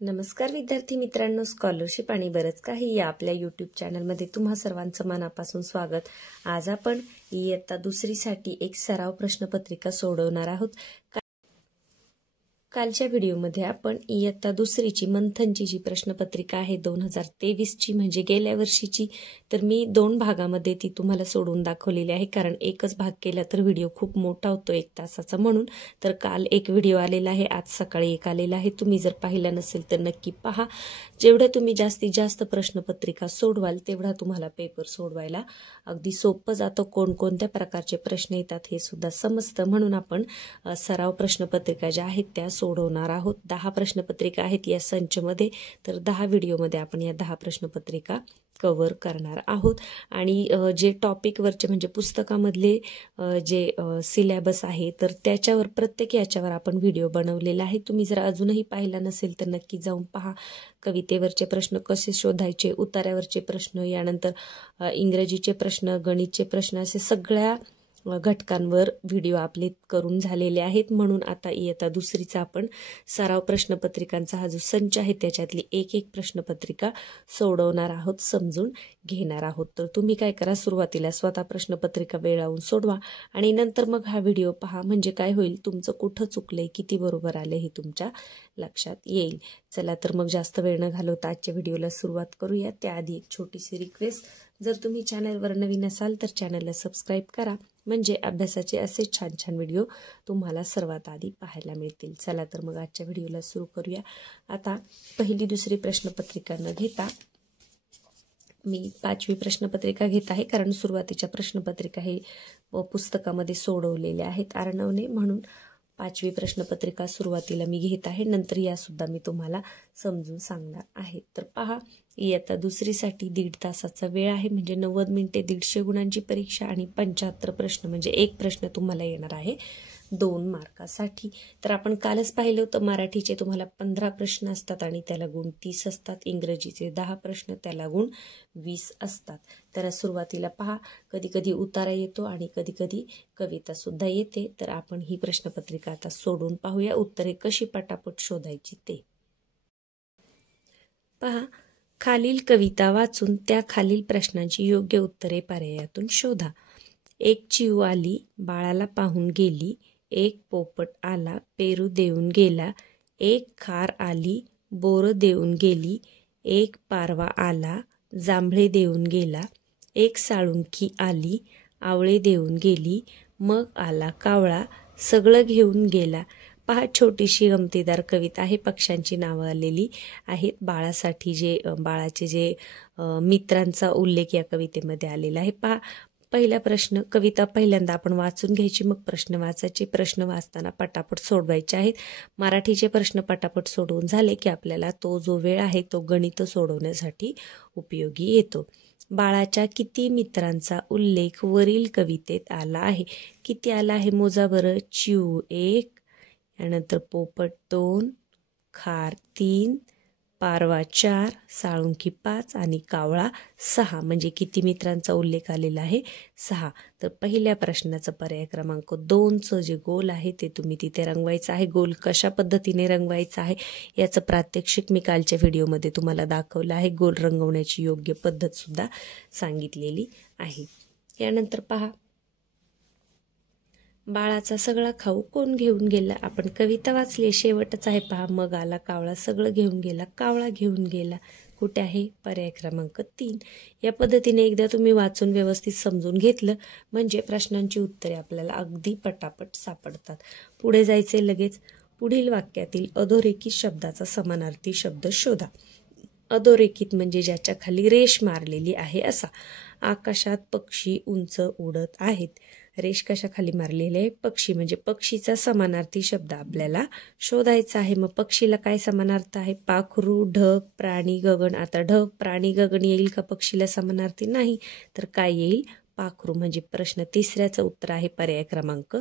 नमस्कार विद्यार्थी मित्रांनो, स्कॉलरशिप आणि बरंच काही या आपल्या यूट्यूब चॅनलमध्ये तुम्हा सर्वांचं मनापासून स्वागत। आज आपण इयत्ता दुसरीसाठी एक सराव प्रश्नपत्रिका सोडवणार आहोत। कालच्या व्हिडिओमध्ये आपण इयत्ता दुसरीची मंथनची जी प्रश्नपत्रिका आहे 2023 ची म्हणजे गेल्या वर्षीची, तर मी 2 भागामध्ये ती तुम्हाला सोडून दाखवलेली आहे, कारण एकच भाग केला तर व्हिडिओ खूप मोठा होतो 1 तासाचा म्हणून। तर काल एक व्हिडिओ आलेला आहे, आज सकाळी एक आलेला आहे। तुम्ही जर पाहिला नसेल तर नक्की पहा। जेवढे तुम्ही जास्तीत जास्त प्रश्नपत्रिका सोडवाल तेवढा तुम्हाला पेपर सोडवायला अगदी सोपं जातं। कोणकोणत्या प्रकारचे प्रश्न येतात हे सुद्धा समजतं, म्हणून आपण सराव प्रश्नपत्रिका ज्या आहेत त्या सोडवणार आहोत। 10 प्रश्नपत्रिका आहेत या संचमध्ये, तर 10 व्हिडिओमध्ये आपण या 10 प्रश्नपत्रिका कव्हर करणार आहोत। आणि जे टॉपिक वरचे म्हणजे पुस्तकामधले जे सिलेबस आहे तर त्याच्यावर प्रत्येक याच्यावर आपण व्हिडिओ बनवलेला आहे। तुम्ही जर अजूनही पाहिला नसेल तर नक्की जाऊन पहा। कवितेवरचे प्रश्न कसे शोधायचे, उतार्यावरचे प्रश्न, यानंतर इंग्रजीचे प्रश्न, गणितचे प्रश्न, असे सगळ्या घटकांवर व्हिडिओ आपले करून झालेले आहेत। म्हणून आता इयत्ता दुसरीचा आपण सराव प्रश्नपत्रिकांचा हा जो संच आहे त्याच्यातली एक प्रश्नपत्रिका सोडवणार आहोत, समजून घेणार आहोत। तर तुम्ही काय करा, सुरुवातीला स्वतः प्रश्नपत्रिका वेळ लावून सोडवा आणि नंतर मग हा व्हिडिओ पहा। म्हणजे काय होईल, तुमचं कुठं चुकलंय, किती बरोबर आले हे तुमच्या लक्षात येईल। चला तर मग जास्त वेळ न घालवता आजच्या व्हिडिओला सुरुवात करूया। त्याआधी एक छोटीशी रिक्वेस्ट, जर तुम्ही चॅनलवर नवीन असाल तर चॅनलला सबस्क्राईब करा, म्हणजे अभ्यासाचे असे छान छान व्हिडिओ तुम्हाला सर्वात आधी पाहायला मिळतील। चला तर मग आजच्या व्हिडिओला सुरू करूया। आता पहिली दुसरी प्रश्नपत्रिका न घेता मी 5वी प्रश्नपत्रिका घेत आहे, कारण सुरुवातीच्या प्रश्नपत्रिका हे पुस्तकामध्ये सोडवलेल्या आहेत अर्णवने, म्हणून 5वी प्रश्नपत्रिका सुरुवातीला मी घेत आहे। नंतर या सुद्धा मी तुम्हाला समजून सांगणार आहे। तर पहा, इयत्ता दुसरीसाठी 1.5 तासाचा वेळ आहे, म्हणजे 90 मिनिटे 150 गुणांची परीक्षा आणि 75 प्रश्न म्हणजे एक प्रश्न तुम्हाला येणार आहे 2 मार्कासाठी। तर आपण कालच पाहिलं होतं, मराठीचे तुम्हाला 15 प्रश्न असतात आणि त्याला गुण 30 असतात, इंग्रजीचे 10 प्रश्न त्याला गुण 20 असतात। तर सुरुवातीला पहा, कधी कधी उतारा येतो आणि कधी कधी कविता सुद्धा येते। तर आपण ही प्रश्नपत्रिका आता सोडून पाहूया, उत्तरे कशी पटापट शोधायची ते पहा। खालील कविता वाचून त्या खालील प्रश्नांची योग्य उत्तरे पर्यायातून शोधा। एक चिऊ आली, बाळाला पाहून गेली, एक पोपट आला, पेरू देऊन गेला, एक खार आली, बोर देऊन गेली, एक पारवा आला, जांभळे देऊन गेला, एक साळुंकी आली, आवळे देऊन गेली, मग आला कावळा, सगळं घेऊन गेला। पहा, छोटीशी गमतीदार कविता आहे, पक्ष्यांची नावं आलेली आहेत। बाळाचे जे मित्रांचा उल्लेख या कवितेमध्ये आलेला आहे। पहा, पहिला प्रश्न, कविता पहिल्यांदा आपण वाचून घ्यायची, मग प्रश्न वाचायचे। प्रश्न वाचताना पटापट सोडवायचे आहेत। मराठीचे प्रश्न पटापट सोडवून झाले की आपल्याला तो जो वेळ आहे तो गणित सोडवण्यासाठी उपयोगी येतो। बाळाच्या किती मित्रांचा उल्लेख वरील कवितेत आला आहे? किती आला आहे मोजा बरं। चिऊ 1, यानंतर पोपट 2, खार 3, पारवा 4, साळुंकी 5 आणि कावळा 6, म्हणजे किती मित्रांचा उल्लेख आलेला आहे 6। तर पहिल्या प्रश्नाचं पर्याय क्रमांक 2चं जे गोल आहे ते तुम्ही तिथे रंगवायचं आहे। गोल कशा पद्धतीने रंगवायचा आहे याचं प्रात्यक्षिक मी कालच्या व्हिडिओमध्ये तुम्हाला दाखवलं आहे। गोल रंगवण्याची योग्य पद्धत सुद्धा सांगितलेली आहे। यानंतर पहा, बाळाचा सगळा खाऊ कोण घेऊन गेला? आपण कविता वाचली, शेवटच आहे पहा, मग आला कावळा, सगळं घेऊन गेला, कावळा घेऊन गेला, कुठे आहे? पर्याय क्रमांक 3। या पद्धतीने एकदा तुम्ही वाचून व्यवस्थित समजून घेतलं म्हणजे प्रश्नांची उत्तरे आपल्याला अगदी पटापट सापडतात। पुढे जायचे लगेच। पुढील वाक्यातील अधोरेखित शब्दाचा समानार्थी शब्द शोधा। अधोरेखित म्हणजे ज्याच्या खाली रेष मारलेली आहे असा। आकाशात पक्षी उंच उडत आहेत, रेष कशा खाली मारलेली आहे? पक्षी, म्हणजे पक्षीचा समानार्थी शब्द आपल्याला शोधायचा आहे। मग पक्षीला काय समानार्थ आहे? पाखरू, ढग, प्राणी, गगन। आता ढग, प्राणी, गगन येईल का पक्षीला समानार्थी? नाही, तर काय येईल? पाखरू, म्हणजे प्रश्न 3चं उत्तर आहे पर्याय क्रमांक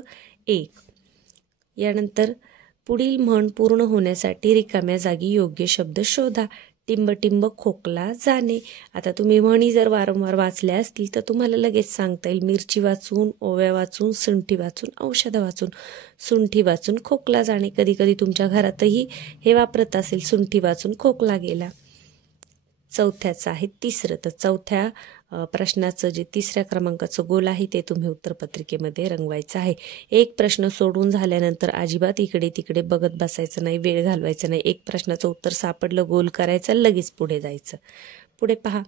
1। यानंतर पुढील म्हण पूर्ण होण्यासाठी रिकाम्या जागी योग्य शब्द शोधा। टिंब टिंब खोकला जाणे. आता तुम्ही म्हणी जर वारंवार वाचल्या असतील तर तुम्हाला लगेच सांगता येईल. मिरची वाचून, ओव्या वाचून, सुंठी वाचून, औषधं वाचून. सुंठी वाचून खोकला जाणे. कधी कधी तुमच्या घरातही हे वापरत असेल, सुंठी वाचून खोकला गेला. चौथ्याचं आहे तिसरं. तर चौथ्या प्रश्नाचं जे तिसऱ्या क्रमांकाचं गोल आहे ते तुम्ही उत्तरपत्रिकेमध्ये रंगवायचं आहे. एक प्रश्न सोडून झाल्यानंतर अजिबात इकडे तिकडे बघत बसायचं नाही, वेळ घालवायचा नाही. एक प्रश्नाचं उत्तर सापडलं, गोल करायचं, लगेच पुढे जायचं. पुढे पहा,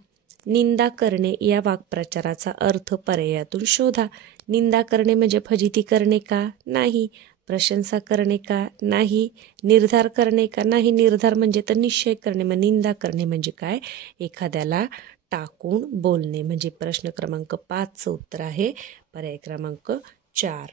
निंदा करणे या वाक्प्रचाराचा अर्थ पर्यायातून शोधा. निंदा करणे म्हणजे फजिती करणे का? नाही. प्रशंसा करणे का? नाही. निर्धार करणे का? नाही. निर्धार म्हणजे तर निश्चय करणे. मग निंदा करणे म्हणजे काय? एखाद्याला टाकून बोलणे. म्हणजे प्रश्न क्रमांक 5चं उत्तर आहे पर्याय क्रमांक 4.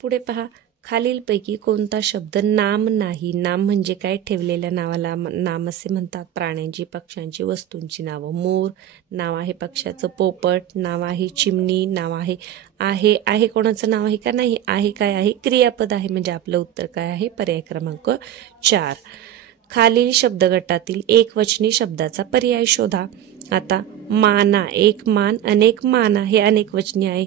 पुढे पहा, खालीलपैकी कोणता शब्द नाम नाही? नाम म्हणजे काय? ठेवलेल्या नावाला नाम असे म्हणतात. प्राण्यांची, पक्ष्यांची, वस्तूंची नावं. मोर नाव आहे पक्ष्याचं. पोपट नाव आहे. चिमणी नाव आहे. आहे कोणाचं नाव आहे का? नाही. आहे काय आहे? क्रियापद आहे. म्हणजे आपलं उत्तर काय आहे? पर्याय क्रमांक 4. खालील शब्दगटातील एकवचनी शब्दाचा पर्याय शोधा. आता माना, एक मान, अनेक माना हे अनेकवचनी आहे.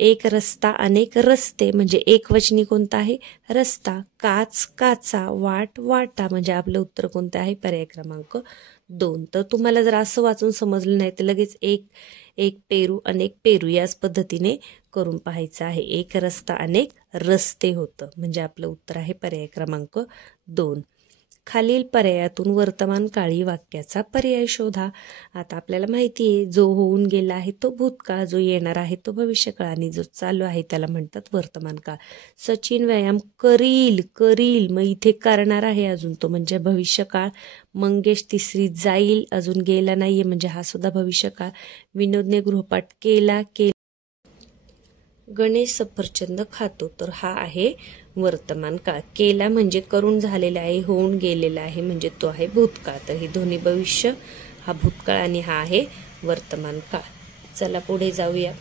एक रस्ता, अनेक रस्ते म्हणजे एकवचनी कोणता आहे? रस्ता. काच, काचा. वाट, वाटा म्हणजे आपलं उत्तर कोणतं आहे? पर्याय क्रमांक 2. तर तुम्हाला जर असं वाचून समजलं नाही तर लगेच एक पेरू, अनेक पेरू याच पद्धतीने करून पाहायचं आहे. एक रस्ता, अनेक रस्ते होतं. म्हणजे आपलं उत्तर आहे पर्याय क्रमांक 2. खालील पर्यायातून वर्तमान काळी वाक्याचा पर्याय शोधा. आता आपल्याला माहिती आहे, जो होऊन गेला आहे तो भूतकाळ, जो येणार आहे तो भविष्यकाळ आणि जो चालू आहे त्याला म्हणतात वर्तमान काळ. सचिन व्यायाम करील मग इथे करणार आहे अजून तो म्हणजे भविष्यकाळ. मंगेश तिसरी जाईल, अजून गेला नाहीये म्हणजे हा सुद्धा भविष्यकाळ. विनोदने गृहपाठ केला. गणेश सफरचंद खातो, तर हा आहे वर्तमान काळ. केला म्हणजे करून झालेला आहे. होऊन गेलेला आहे म्हणजे तो आहे भूतकाळ. तर हे दोन्ही भविष्य, हा भूतकाळ आणि हा आहे वर्तमान काळ. चला पुढे जाऊया.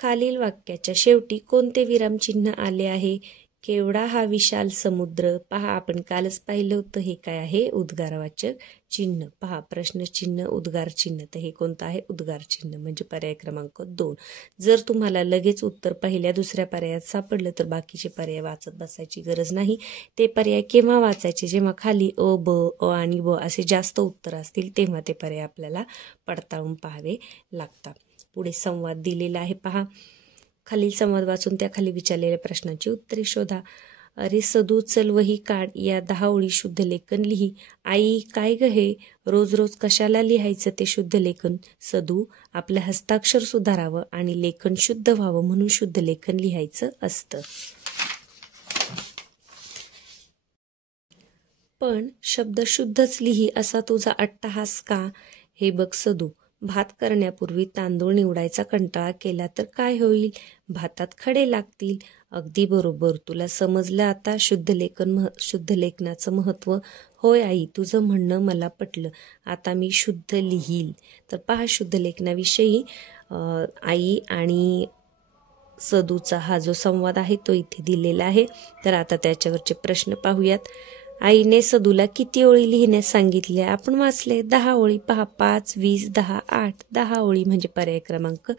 खालील वाक्याच्या शेवटी कोणते विरामचिन्ह आले आहे? केवढा हा विशाल समुद्र. पहा, आपण कालच पाहिलं होतं. हे काय आहे? उद्गारवाचक चिन्ह. पहा, प्रश्नचिन्ह, उद्गार चिन्ह. तर हे कोणतं आहे? उद्गार चिन्ह म्हणजे पर्याय क्रमांक 2. जर तुम्हाला लगेच उत्तर पहिल्या दुसऱ्या पर्यायात सापडलं तर बाकीचे पर्याय वाचत बसायची गरज नाही. ते पर्याय केव्हा वाचायचे? जेव्हा खाली अ, ब, आणि ब असे जास्त उत्तर असतील तेव्हा ते पर्याय आपल्याला पडताळून पाहावे लागतात. पुढे संवाद दिलेला आहे. पहा, खालील संवाद वाचून त्या खाली विचारलेल्या प्रश्नांची उत्तरे शोधा. अरे सदू चल वही काढ, या 10 ओळी शुद्ध लेखन लिही. आई काय ग हे, रोज रोज कशाला लिहायचं ते शुद्ध लेखन? सदू, आपलं हस्ताक्षर सुधारावं आणि लेखन शुद्ध व्हावं म्हणून शुद्ध लेखन लिहायचं असतं. पण शब्द शुद्धच लिही असा तुझा अट्टहास का? हे बघ सदू, भात करण्यापूर्वी तांदूळ निवडायचा कंटाळा केला तर काय होईल? भातात खडे लागतील. अगदी बरोबर, तुला समजलं आता शुद्ध लेखनाचं महत्त्व. होय आई, तुझं म्हणणं मला पटलं. आता मी शुद्ध लिहील. तर पहा, शुद्ध लेखनाविषयी आई आणि सदूचा हा जो संवाद आहे तो इथे दिलेला आहे. तर आता त्याच्यावरचे प्रश्न पाहूयात. आईने सदूला किती ओळी लिहिण्यास सांगितल्या? आपण वाचले 10 ओळी. पहा, 5, 20, 10, 8. 10 ओळी म्हणजे पर्याय क्रमांक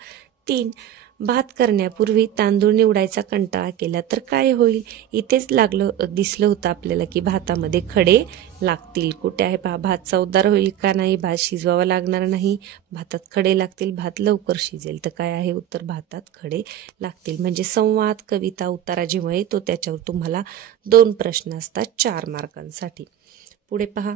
3. भात करण्यापूर्वी तांदूळ निवडायचा कंटाळा केला तर काय होईल? इथेच दिसलं होतं आपल्याला की भातामध्ये खडे लागतील. कुठे आहे? पहा, भात चवदार होईल का नाही? भात शिजवावा लागणार नाही. भातात खडे लागतील. भात लवकर शिजेल. तर काय आहे उत्तर? भातात खडे लागतील. म्हणजे संवाद, कविता, उतारा जेव्हा येतो त्याच्यावर तुम्हाला 2 प्रश्न असतात 4 मार्कांसाठी. पुढे पहा,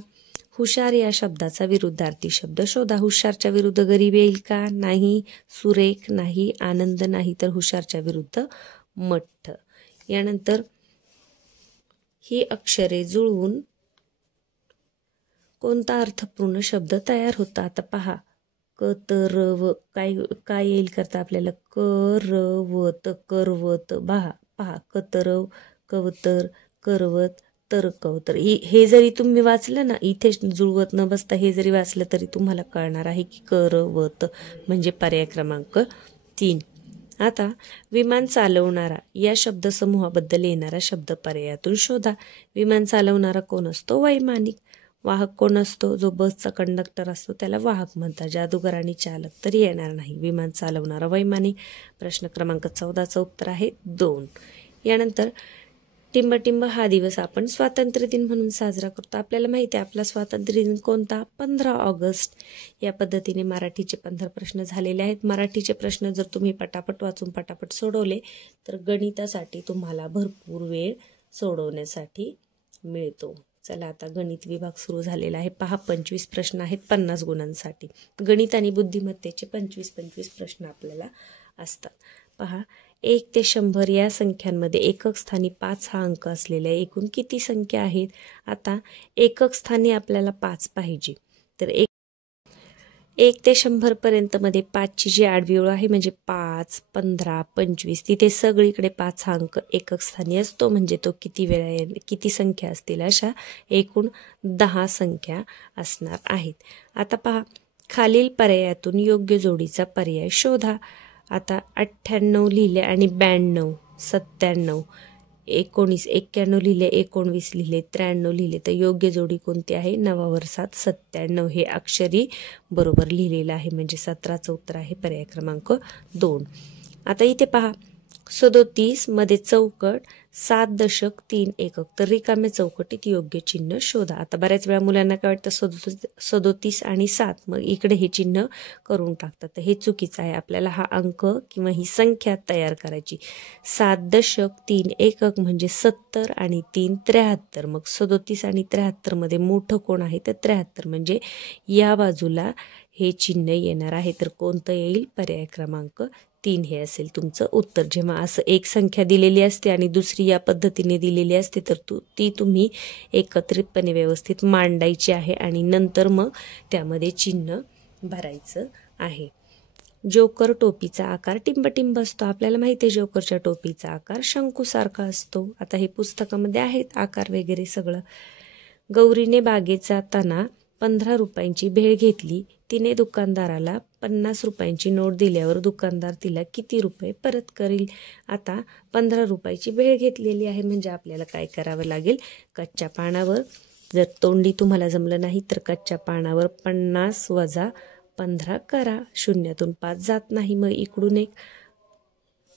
हुशार या शब्दाचा विरुद्धार्थी शब्द शोधा. हुशारच्या विरुद्ध गरीब येईल का? नाही. सुरेख नाही. आनंद नाही. तर हुशारच्या विरुद्ध मठ्ठ. यानंतर ही अक्षरे जुळवून कोणता अर्थपूर्ण शब्द तयार होता? आता पहा, कतरव काय येईल करता आपल्याला? करवत, करवत. पहा, कतरव, कवतर, करवत, तरकवतर. हे जरी तुम्ही वाचलं ना, इथे जुळवत न बसता हे जरी वाचलं तरी तुम्हाला कळणार आहे की करवत म्हणजे पर्याय क्रमांक 3. आता विमान चालवणारा या शब्दसमूहाबद्दल येणारा शब्द पर्यायातून शोधा. विमान चालवणारा कोण असतो? वैमानिक. वाहक कोण असतो? जो बसचा कंडक्टर असतो त्याला वाहक म्हणतात. जादूगार आणि चालक तरी येणार नाही. विमान चालवणारा वैमानिक. प्रश्न क्रमांक 14चं उत्तर आहे 2. यानंतर टिंबटिंब हा दिवस आपण स्वातंत्र्य दिन म्हणून साजरा करतो. आपल्याला माहिती आहे आपला स्वातंत्र्य दिन कोणता? 15 ऑगस्ट. या पद्धतीने मराठीचे 15 प्रश्न झालेले आहेत. मराठीचे प्रश्न जर तुम्ही पटापट वाचून पटापट सोडवले तर गणितासाठी तुम्हाला भरपूर वेळ सोडवण्यासाठी मिळतो. चला आता गणित विभाग सुरू झालेला आहे. पहा 25 प्रश्न आहेत 50 गुणांसाठी. गणित आणि बुद्धिमत्तेचे 25-25 प्रश्न आपल्याला असतात. पहा 1 ते 100 या संख्यांमध्ये एकक स्थानी 5 हा अंक असलेल्या एकूण किती संख्या आहेत? आता एकक स्थानी आपल्याला 5 पाहिजे. तर 1 ते 100 पर्यंत मध्ये 5ची जी आडवी ओळ आहे म्हणजे 5, 15, 25 तिथे सगळीकडे 5 हा अंक एकक स्थानी असतो. म्हणजे तो किती संख्या असतील? अशा एकूण 10 संख्या असणार आहेत. आता पहा खालील पर्यायातून योग्य जोडीचा पर्याय शोधा. आता 98 लिहिले आणि 92, 97, 19, 91 लिहिले, 19 लिहिले, 93 लिहिले. तर योग्य जोडी कोणती आहे? 9 वर 7, 97 हे अक्षरी बरोबर लिहिलेलं आहे. म्हणजे 17चं उत्तर आहे पर्याय क्रमांक 2. आता इथे पहा 37 मध्ये चौकट 7.3 एकक. तर रिकाम्या चौकटीत योग्य चिन्ह शोधा. आता बऱ्याच वेळा मुलांना काय वाटतं 37 आणि 7 मग इकडे हे चिन्ह करून टाकतात. तर हे चुकीचं आहे. आपल्याला हा अंक किंवा ही संख्या तयार करायची. 7.3 एकक म्हणजे 70 आणि 3 73. मग 37 आणि 73 मध्ये मोठं कोण आहे? तर 73. म्हणजे या बाजूला हे चिन्ह येणार आहे. तर कोणतं येईल? पर्याय क्रमांक 3 हे असेल तुमचं उत्तर. जेव्हा असं एक संख्या दिलेली असते आणि दुसरी या पद्धतीने दिलेली असते तर ती तुम्ही एकत्रितपणे व्यवस्थित मांडायची आहे आणि नंतर मग त्यामध्ये चिन्ह भरायचं आहे. जोकर टोपीचा आकार टिंबटिंब असतो. आपल्याला माहिती आहे जोकरच्या टोपीचा आकार शंकूसारखा असतो. आता हे पुस्तकामध्ये आहेत आकार वगैरे सगळं. गौरीने बागेत जाताना 15 रुपयांची भेळ घेतली. तिने दुकानदाराला 50 रुपयांची नोट दिल्यावर दुकानदार तिला किती रुपये परत करील? आता 15 रुपयाची भेळ घेतलेली आहे म्हणजे आपल्याला काय करावं लागेल? कच्च्या पानावर जर तोंडी तुम्हाला जमलं नाही तर कच्च्या पानावर 50 वजा 15 करा. शून्यातून 5 जात नाही. मग इकडून एक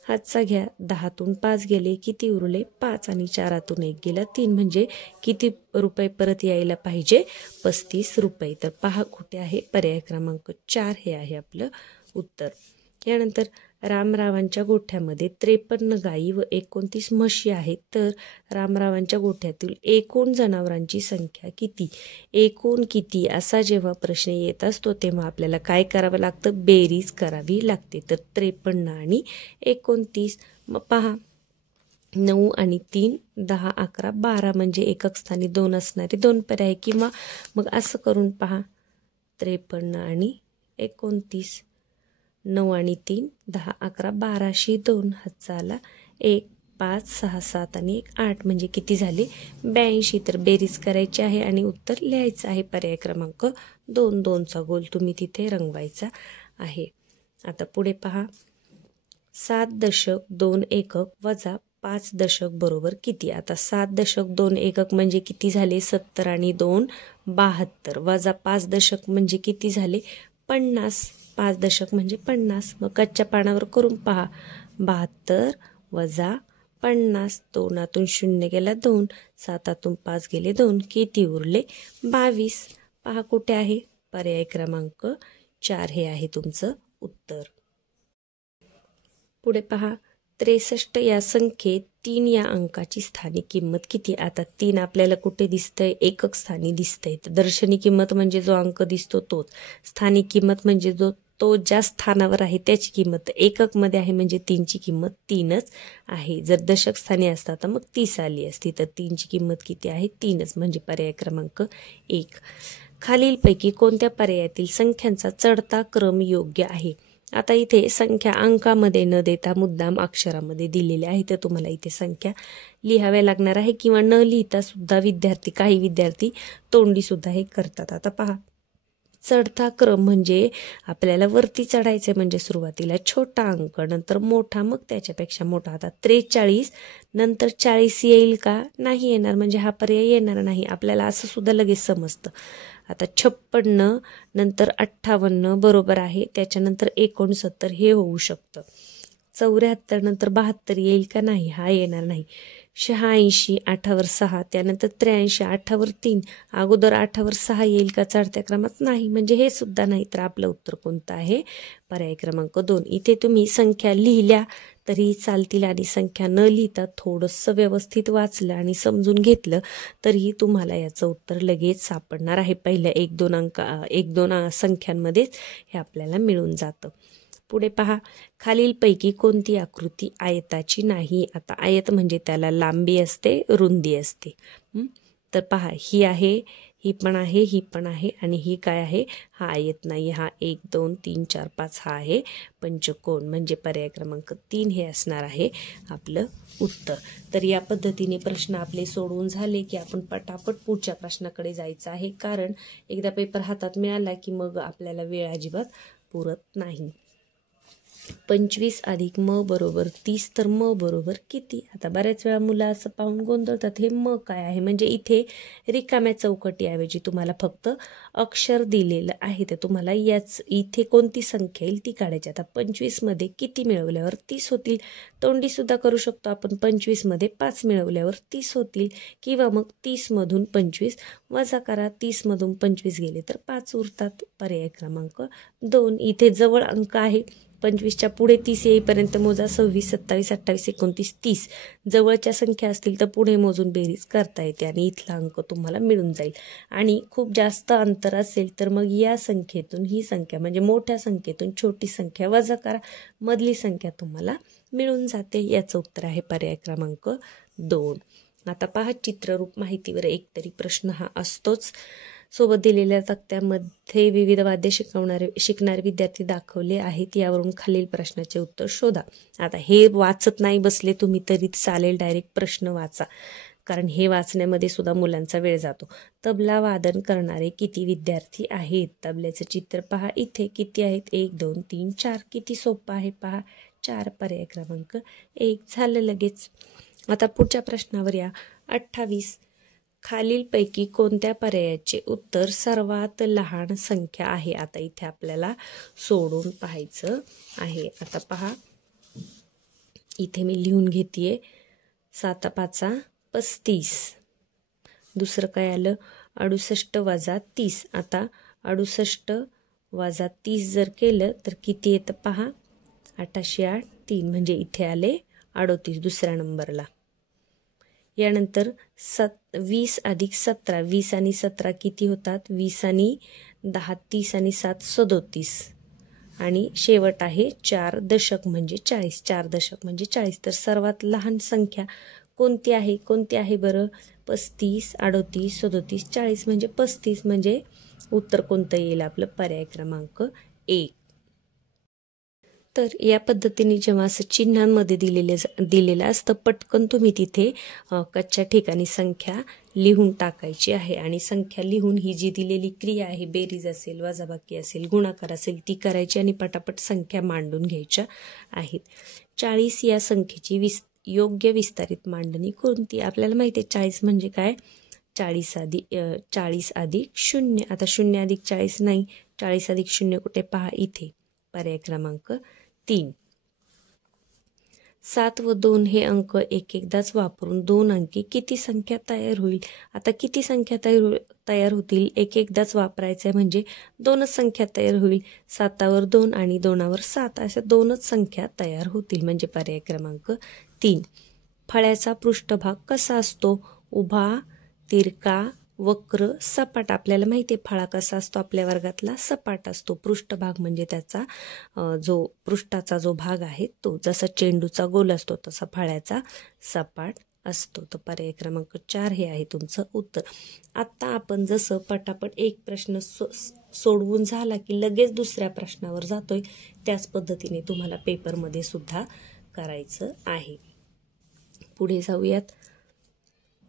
हातचा घ्या. 10तून 5 गेले किती उरले? 5 आणि 4तून 1 गेला 3. म्हणजे किती रुपये परत यायला पाहिजे? 35 रुपये. तर पहा कुठे आहे? पर्याय क्रमांक 4 हे आहे आपलं उत्तर. यानंतर रामरावांच्या गोठ्यामध्ये 53 गायी व 29 म्हशी आहेत. तर रामरावांच्या गोठ्यातील एकूण जनावरांची संख्या किती? एकूण किती असा जेव्हा प्रश्न येत असतो तेव्हा आपल्याला काय करावं लागतं? बेरीज करावी लागते. तर 53 आणि 29. मग पहा 9 आणि 3 10 11 12 म्हणजे एकक स्थानी 2 असणारे 2 पर्याय. किंवा मग असं करून पहा 53 आणि 29, 9 आणि 3 10 11 12शी 2 हातचा आला 1 5 6 7 आणि 1 8 म्हणजे किती झाले? 82. तर बेरीज करायची आहे आणि उत्तर लिहायचं आहे. पर्याय क्रमांक 2. 2चा गोल तुम्ही तिथे रंगवायचा आहे. आता पुढे पहा 7.2 एकक वजा 5 दशक बरोबर किती? आता 7.2 एकक म्हणजे किती झाले? 70 आणि 2 72 वजा 5 दशक म्हणजे किती झाले? 50. 5 दशक म्हणजे 50. मग कच्च्या पानावर करून पहा 72 वजा 50. 2तून 0 गेला 2, 7तून 5 गेले 2, किती उरले? 22. पहा कुठे आहे? पर्याय क्रमांक 4 हे आहे तुमचं उत्तर. पुढे पहा 63 या संख्येत 3 या अंकाची स्थानिक किंमत किती? आता 3 आपल्याला कुठे दिसतंय? एकक स्थानी दिसतंय. तर दर्शनी किंमत म्हणजे जो अंक दिसतो तोच. स्थानिक किंमत म्हणजे तो ज्या स्थानावर आहे त्याची किंमत. एकक मध्ये आहे म्हणजे 3ची किंमत 3च आहे. जर दशक स्थानी असता तर मग 30 आली असती. तर 3ची किंमत किती आहे? 3च. म्हणजे पर्याय क्रमांक 1. खालीलपैकी कोणत्या पर्यायातील संख्यांचा चढता क्रम योग्य आहे? आता इथे संख्या अंकामध्ये न देता मुद्दाम अक्षरामध्ये दिलेल्या आहे. तर तुम्हाला इथे संख्या लिहाव्या लागणार आहे किंवा न लिहिता सुद्धा काही विद्यार्थी तोंडी सुद्धा हे करतात. आता पहा चढता क्रम म्हणजे आपल्याला वरती चढायचं म्हणजे सुरुवातीला छोटा अंक, नंतर मोठा, मग त्याच्यापेक्षा मोठा. आता 43 नंतर 40 येईल का? नाही येणार, म्हणजे हा पर्याय येणार नाही. आपल्याला असं सुद्धा लगेच समजतं. आता 56 नंतर 58 बरोबर आहे, त्याच्यानंतर 69 हे होऊ शकतं. 74 नंतर 72 येईल का? नाही, हा येणार नाही. 86 8 वर 6, त्यानंतर 83 8 वर 3, अगोदर 8 वर 6 येईल का चढत्या क्रमात? नाही, म्हणजे हे सुद्धा नाही. तर आपलं उत्तर कोणतं आहे? पर्याय क्रमांक 2. इथे तुम्ही संख्या लिहिल्या तरी चालतील आणि संख्या न लिहिता थोडंसं व्यवस्थित वाचलं आणि समजून घेतलं तरीही तुम्हाला याचं उत्तर लगेच सापडणार आहे. पहिल्या 1-2 संख्यांमध्येच हे आपल्याला मिळून जातं. पुढे पहा, खालीलपैकी कोणती आकृती आयताची नाही? आता आयत म्हणजे त्याला लांबी असते, रुंदी असते. तर पहा, ही आहे, ही पण आहे, ही पण आहे, आणि ही काय आहे? हा आयत नाही. हा 1 2 3 4 5 हा आहे पंचकोन, म्हणजे पर्याय क्रमांक 3 हे असणार आहे आपलं उत्तर. तर या पद्धतीने प्रश्न आपले सोडवून झाले की आपण पटापट पुढच्या प्रश्नाकडे जायचं आहे, कारण एकदा पेपर हातात मिळाला की मग आपल्याला वेळ अजिबात पुरत नाही. 25 अधिक म बरोबर 30, तर म बरोबर किती? आता बऱ्याच वेळा मुलं असं पाहून गोंधळतात, हे म काय आहे? म्हणजे इथे रिकाम्या चौकटीऐवजी तुम्हाला फक्त अक्षर दिलेलं आहे, तर तुम्हाला इथे कोणती संख्या येईल ती काढायची. आता 25 मध्ये किती मिळवल्यावर 30 होतील? तोंडी सुद्धा करू शकतो आपण. 25 मध्ये 5 मिळवल्यावर 30 होतील, किंवा मग 30 मधून 25 वजा करा. 30 मधून 25 गेले तर 5 उरतात. पर्याय क्रमांक 2. इथे जवळ अंक आहे, 25च्या पुढे 30 येईपर्यंत मोजा. 26 27 28 29 30 जवळच्या संख्या असतील तर पुढे मोजून बेरीज करता येते आणि इथला अंक तुम्हाला मिळून जाईल. आणि खूप जास्त अंतर असेल तर मग या संख्येतून ही संख्या, म्हणजे मोठ्या संख्येतून छोटी संख्या वजा करा, मधली संख्या तुम्हाला मिळून जाते. याचं उत्तर आहे पर्याय क्रमांक 2. आता पहा, चित्ररूप माहितीवर एकतरी प्रश्न हा असतोच. सोबत दिलेल्या तक्त्यामध्ये विविध वाद्य शिकणारे विद्यार्थी दाखवले आहेत. यावरून खालील प्रश्नाचे उत्तर शोधा. आता हे वाचत नाही बसले तुम्ही तरी चालेल, डायरेक्ट प्रश्न वाचा, कारण हे वाचण्यामध्ये सुद्धा मुलांचा वेळ जातो. तबला वादन करणारे किती विद्यार्थी आहेत? तबल्याचं चित्र पहा इथे. किती आहेत? 1 2 3 4. किती सोपं आहे पहा, 4. पर्याय क्रमांक 1 झालं लगेच. आता पुढच्या प्रश्नावर या. 28 खालीलपैकी कोणत्या पर्यायाचे उत्तर सर्वात लहान संख्या आहे? आता इथे आपल्याला सोडून पाहायचं आहे. आता पहा, इथे मी लिहून घेतेय. 7 5 35. दुसरं काय आलं? 68 वजा 30. आता 68 वजा 30 जर केलं तर किती येतं पहा, 88 8 3, म्हणजे इथे आले 38 दुसऱ्या नंबरला. यानंतर 20 अधिक 17. 20 आणि 17 किती होतात? 20 आणि 10 30 आणि 7 37. आणि शेवट आहे 4 दशक म्हणजे 40. 4 दशक म्हणजे 40. तर सर्वात लहान संख्या कोणती आहे? कोणती आहे बरं? 35 38 37 40, म्हणजे 35. म्हणजे उत्तर कोणतं येईल आपलं? पर्याय क्रमांक 1. तर या पद्धतीने जेव्हा असं चिन्हांमध्ये दिलेलं असतं, पटकन तुम्ही तिथे कच्च्या ठिकाणी संख्या लिहून टाकायची आहे. आणि संख्या लिहून ही जी दिलेली क्रिया आहे, बेरीज असेल, वजाबाकी असेल, गुणाकार असेल, ती करायची आणि पटापट संख्या मांडून घ्यायच्या आहेत. 40 या संख्येची योग्य विस्तारित मांडणी कोणती? आपल्याला माहिती आहे 40 म्हणजे काय? 40 अधिक 0. आता 0 अधिक 40 नाही, 40 अधिक 0 कुठे? पहा इथे. पर्याय क्रमांक 3. 7 व 2 हे अंक एकदाच वापरून 2 अंकी किती संख्या तयार होईल? आता किती संख्या तयार होतील? एकदाच वापरायचं आहे म्हणजे 2च संख्या तयार होईल. 7वर 2 आणि 2वर 7 अशा 2च संख्या तयार होतील, म्हणजे पर्याय क्रमांक 3. फळ्याचा पृष्ठभाग कसा असतो? उभा, तिरका, वक्र, सपाट. आपल्याला माहिती आहे फळा कसा असतो आपल्या वर्गातला? सपाट असतो. पृष्ठभाग म्हणजे त्याचा जो पृष्ठाचा जो भाग आहे तो, जसा चेंडूचा गोल असतो तसा फळ्याचा सपाट असतो. तर पर्याय क्रमांक 4 हे आहे तुमचं उत्तर. आता आपण जसं पटापट एक प्रश्न सोडवून झाला की लगेच दुसऱ्या प्रश्नावर जातोय, त्याच पद्धतीने तुम्हाला पेपरमध्ये सुद्धा करायचं आहे. पुढे जाऊयात.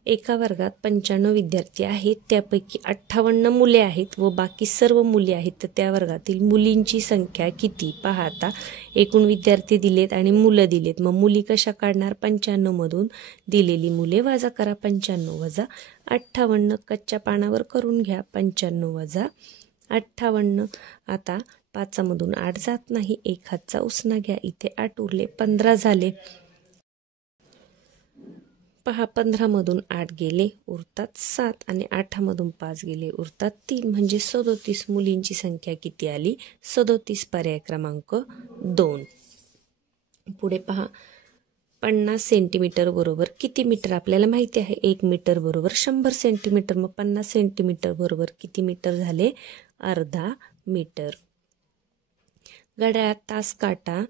एका वर्गात 95 विद्यार्थी आहेत, त्यापैकी 58 मुले आहेत व बाकी सर्व मुले आहेत, तर त्या वर्गातील मुलींची संख्या किती? पहा आता एकूण विद्यार्थी दिलेत आणि मुलं दिलेत, मग मुली कशा काढणार? 95 मधून दिलेली मुले वजा करा, 95 वजा 58, कच्च्या पानावर करून घ्या, 95 वजा 58. आता 5 मधून 8 जात नाही, एक हातचा उसना घ्या, इथे 8 उरले, 15 झाले. पहा 15 मधून 8 गेले, उरतात 7 आणि 8 मधून 5 गेले, उरतात 3, म्हणजे 37 मुलींची संख्या किती आली? 37. पर्याय क्रमांक 2. पुढे पहा 50 सेंटीमीटर बरोबर किती मीटर? आपल्याला माहिती आहे 1 मीटर बरोबर 100 सेंटीमीटर, मग 50 सेंटीमीटर बरोबर किती मीटर झाले? अर्धा मीटर. घड्याळात तास काटा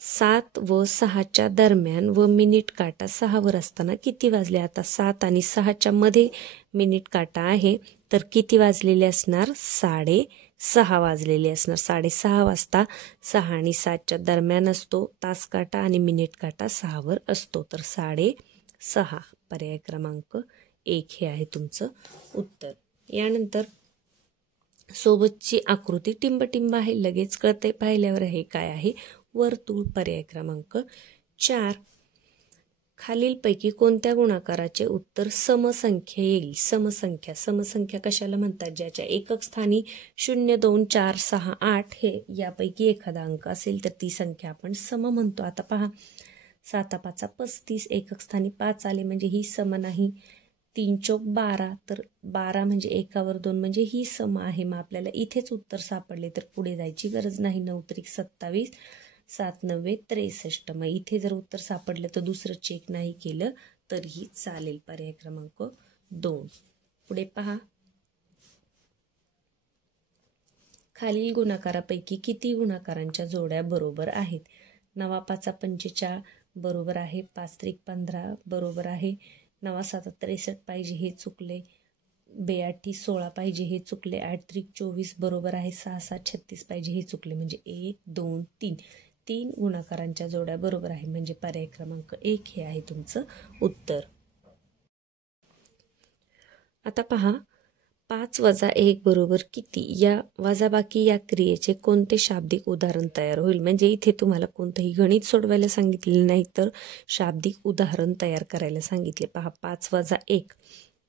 7 व 6च्या दरम्यान व मिनिट काटा 6 वर असताना किती वाजले? आता 7 आणि 6च्या मध्ये मिनिट काटा आहे, तर किती वाजलेले असणार? 6:30 वाजलेले असणार. 6:30 वाजता 6 आणि 7च्या दरम्यान असतो तास काटा आणि मिनिट काटा 6 वर असतो, तर 6:30. पर्याय क्रमांक 1 हे आहे तुमचं उत्तर. यानंतर सोबतची आकृती टिंबटिंब आहे, लगेच कळते पाहिल्यावर. हे काय आहे? वर्तुळ. पर्याय क्रमांक 4. खालीलपैकी कोणत्या गुणाकाराचे उत्तर समसंख्या येईल? समसंख्या कशाला म्हणतात? ज्याच्या एकक स्थानी 0, 2, 4, 6, 8 हे यापैकी एखादा अंक असेल तर ती संख्या आपण सम म्हणतो. आता पहा 7 5 35, एकक स्थानी 5 आले म्हणजे ही सम नाही. 3 चौक 12, तर 12 म्हणजे एकावर 2 म्हणजे ही सम आहे. मग आपल्याला इथेच उत्तर सापडले तर पुढे जायची गरज नाही. 9 त्रिक 27, 7 9 63. मग इथे जर उत्तर सापडलं तर दुसरं चेक नाही केलं तरीही चालेल. पर्याय क्रमांक 2. पुढे पहा खालील गुणाकारापैकी किती गुणाकारांच्या जोड्या बरोबर आहेत? 9 5 45 बरोबर आहे, 5 त्रिक 15 बरोबर आहे, 9 7 63 पाहिजे हे चुकले, 82 16 पाहिजे हे चुकले, 8 त्रिक 24 बरोबर आहे, 6 7 36 पाहिजे हे चुकले. म्हणजे 1 2 3 3 गुणाकारांच्या जोड्या बरोबर आहे, म्हणजे पर्याय क्रमांक 1 हे आहे तुमचं उत्तर. आता पहा 5 वजा 1 बरोबर किती? या वजाबाकी या क्रियेचे कोणते शाब्दिक उदाहरण तयार होईल? म्हणजे इथे तुम्हाला कोणतंही गणित सोडवायला सांगितलेलं नाही, तर शाब्दिक उदाहरण तयार करायला सांगितले. पहा 5 वजा 1,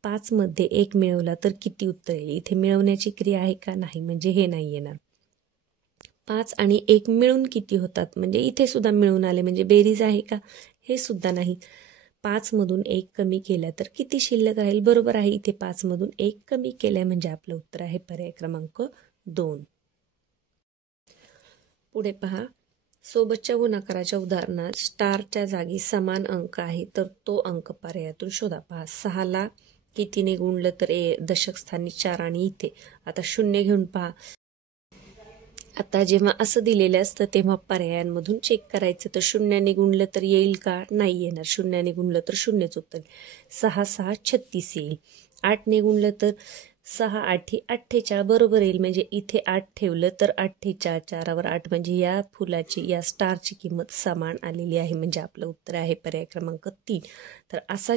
5 मध्ये 1 मिळवला तर किती उत्तर येईल? इथे मिळवण्याची क्रिया आहे का? नाही, म्हणजे हे नाही येणार. 5 आणि 1 मिळून किती होतात? म्हणजे इथे सुद्धा मिळून आले म्हणजे बेरीज आहे का? हे सुद्धा नाही. 5 मधून 1 कमी केला तर किती शिल्लक राहील? बरोबर आहे, इथे 5 मधून 1 कमी केलाय म्हणजे आपलं उत्तर आहे पर्याय क्रमांक 2. पुढे पहा सोबतच्या गुणाकाराच्या उदाहरणात स्टारच्या जागी समान अंक आहे, तर तो अंक पर्यायातून शोधा. पहा 6ला कितीने गुणलं तर दशक स्थानी 4 आणि इथे आता 0 घेऊन पहा. आता जेव्हा असं दिलेलं असतं तेव्हा पर्यायांमधून चेक करायचं, तर 0ने गुणलं तर येईल का? नाही येणार. 0ने गुणलं तर 0च उत्तर. 6 6 36 येईल. 8ने गुणलं तर 6 8 48 बरोबर येईल, म्हणजे इथे 8 ठेवलं तर 48, 4वर 8 म्हणजे या फुलाची या स्टारची किंमत समान आलेली आहे, म्हणजे आपलं उत्तर आहे पर्याय क्रमांक 3. तर असं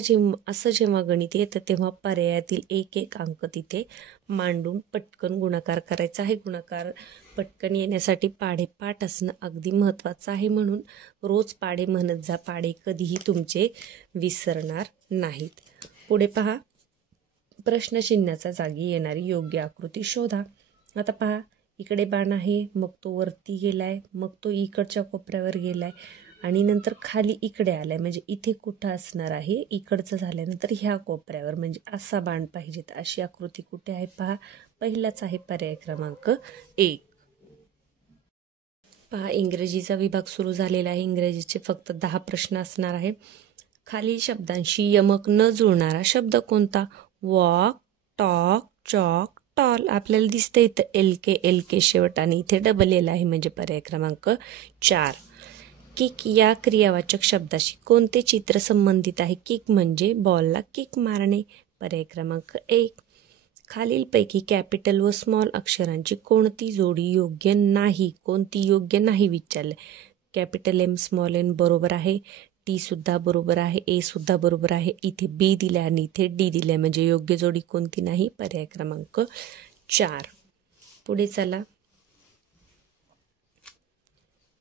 जेव्हा गणित येतं तेव्हा पर्यायातील एक एक अंक तिथे मांडून पटकन गुणाकार करायचा आहे. गुणाकार पटकन येण्यासाठी पाढे पाठ असणं अगदी महत्त्वाचं आहे, म्हणून रोज पाढे म्हणत जा. पाढे कधीही तुमचे विसरणार नाहीत. पुढे पहा प्रश्नचिन्हाच्या जागी येणारी योग्य आकृती शोधा. आता पहा इकडे बाण आहे, मग तो वरती गेलाय, मग तो इकडच्या कोपऱ्यावर गेलाय आणि नंतर खाली इकडे आलाय, म्हणजे इथे कुठं असणार आहे? इकडचं झाल्यानंतर ह्या कोपऱ्यावर, म्हणजे असा बाण पाहिजे. तर अशी आकृती कुठे आहे? पहा पहिलाच आहे पर्याय क्रमांक 1. पहा इंग्रजीचा विभाग सुरू झालेला आहे. इंग्रजीचे फक्त 10 प्रश्न असणार आहे. खालील शब्दांशी यमक न जुळणारा शब्द कोणता? Walk, talk, chalk, tall. आपल्याला दिसतं इथं LK शेवट आणि इथे डबल L आहे, म्हणजे पर्याय क्रमांक 4. किक या क्रियावाचक शब्दाशी कोणते चित्र संबंधित आहे? किक म्हणजे बॉलला किक मारणे, पर्याय क्रमांक 1. खालीलपैकी कॅपिटल व स्मॉल अक्षरांची कोणती जोडी योग्य नाही? कोणती योग्य नाही विचारले. कॅपिटल M स्मॉल n बरोबर आहे, टी सुद्धा बरोबर आहे, ए सुद्धा बरोबर आहे. इथे बी दिले आणि इथे डी दिले, म्हणजे योग्य जोडी कोणती नाही? पर्याय क्रमांक 4. पुढे चला.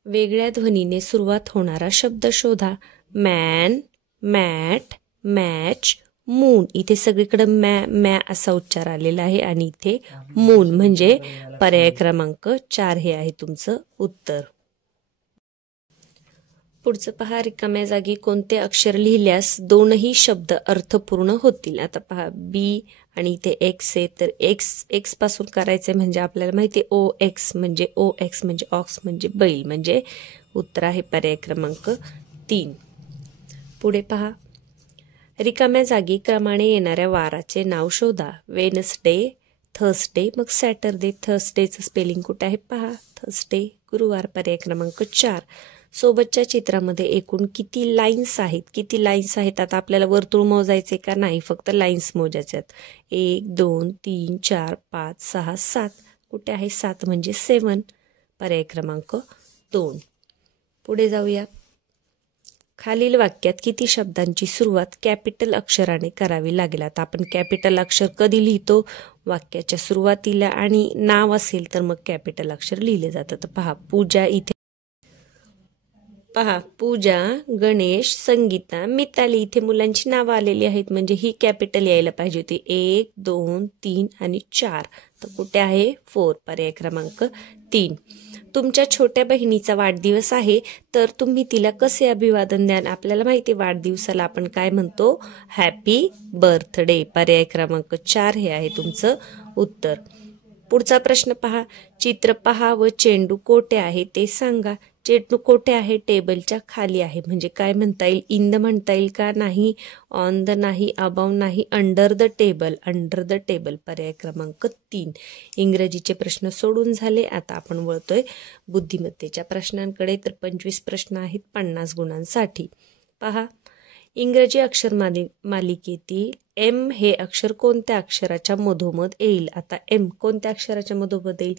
वेगळ्या ध्वनीने सुरुवात होणारा शब्द शोधा. Man, mat, match, moon. इथे सगळीकडे मॅ असा उच्चार आलेला आहे आणि इथे मून, म्हणजे पर्याय क्रमांक 4 हे आहे तुमचं उत्तर. पुढचं पहा. रिकाम्या जागी कोणते अक्षर लिहिल्यास दोनही शब्द अर्थपूर्ण होतील? आता पहा, बी आणि इथे एक्स आहे, तर एक्स पासून करायचंय म्हणजे आपल्याला माहिती आहे ओ एक्स म्हणजे ऑक्स म्हणजे बैल, म्हणजे उत्तर आहे पर्याय क्रमांक 3. पुढे पहा. रिकाम्या जागी क्रमाने येणाऱ्या वाराचे नाव शोधा. वेनसडे, थर्सडे, मग सॅटरडे. थर्सडेचं स्पेलिंग कुठे आहे पहा. थर्सडे गुरुवार, पर्याय क्रमांक 4. सोबतच्या चित्रामध्ये एकूण किती लाईन्स आहेत? किती लाईन्स आहेत? आता आपल्याला वर्तुळ मोजायचे का नाही, फक्त लाईन्स मोजायचे आहेत. 1 2 3 4 5 6 7. कुठे आहे 7? म्हणजे 7, पर्याय क्रमांक 2. पुढे जाऊया. खालील वाक्यात किती शब्दांची सुरुवात कॅपिटल अक्षराने करावी लागेल? आता आपण कॅपिटल अक्षर कधी लिहितो? वाक्याच्या सुरुवातीला, आणि नाव असेल तर मग कॅपिटल अक्षर लिहिले जातात. तर पहा, पूजा. इथे पहा, पूजा, गणेश, संगीता, मिताली. इथे मुलांची नावं आलेली आहेत, म्हणजे ही कॅपिटल यायला पाहिजे होती. 1 2 3 आणि 4. तर कुठे आहे? 4, पर्याय क्रमांक 3. तुमच्या छोट्या बहिणीचा वाढदिवस आहे, तर तुम्ही तिला कसे अभिवादन द्याल? आपल्याला माहिती आहे वाढदिवसाला आपण काय म्हणतो? हॅपी बर्थडे, पर्याय क्रमांक 4 हे आहे तुमचं उत्तर. पुढचा प्रश्न पहा. चित्र पहा व चेंडू कोठे आहे ते सांगा. चेंडू कोठे आहे? टेबलच्या खाली आहे, म्हणजे काय म्हणता येईल? इन द म्हणता येईल का? नाही. ऑन द नाही. अबाव नाही. Under the table. Under the table, पर्याय क्रमांक 3. इंग्रजीचे प्रश्न सोडून झाले. आता आपण वळतोय बुद्धिमत्तेच्या प्रश्नांकडे. तर 25 प्रश्न आहेत 50 गुणांसाठी. पहा, इंग्रजी अक्षर मालिकेतील एम हे अक्षर कोणत्या अक्षराच्या मधोमध येईल? आता एम कोणत्या अक्षराच्या मधोमध येईल?